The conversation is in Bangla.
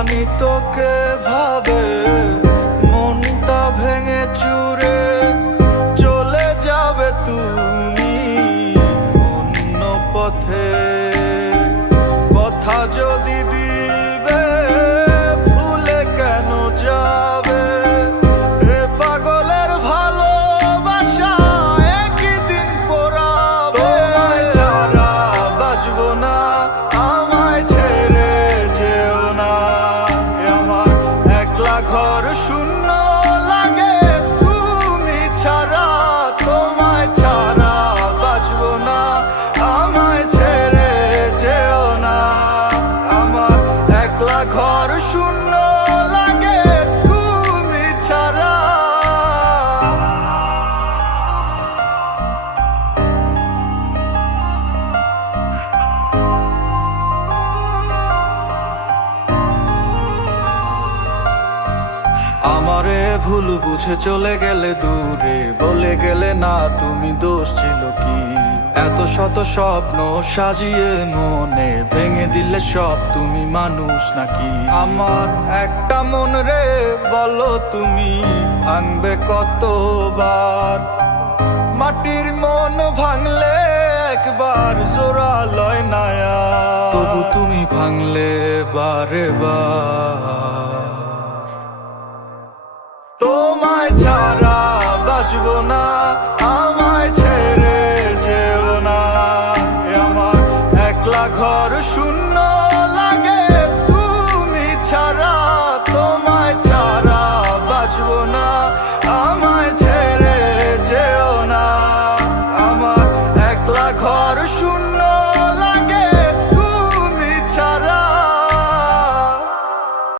জানি তোকে ভাবে মনটা ভেঙে চুরে চলে যাবে তুমি অন্য পথে। কথা যদি দিবে ভুলে কেন যাবে? এ পাগলের ভালোবাসা একই দিন পোড়াবে। তোমায় ছাড়া বাঁচবো না, আমায় ছেড়ে যেও না। আমার একলা ঘর শূন্য লাগে তুমি ছাড়া। তোমায় ছাড়া বাঁচবো না, আমায় ছেড়ে যেও না। আমার একলা ঘর শূন্য লাগে তুমি ছাড়া। আমারে ভুল বুঝে চলে গেলে দূরে, বলে গেলে না তুমি দোষ ছিল কি? এত শত স্বপ্ন সাজিয়ে মনে ভেঙে দিলে সব তুমি মানুষ নাকি? আমার একটা মন রে বলো তুমি ভাঙবে কতবার? মাটির মন ভাঙলে একবার জোড়া লয় না, তবু তুমি ভাঙলে বারে বার।